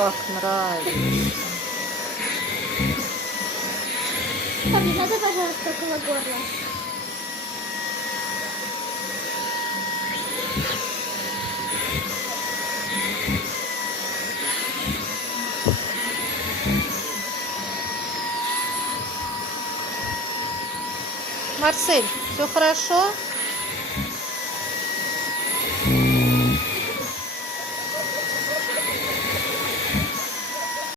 как нравится. Пап, не надо, пожалуйста, около горла. Марсель, все хорошо?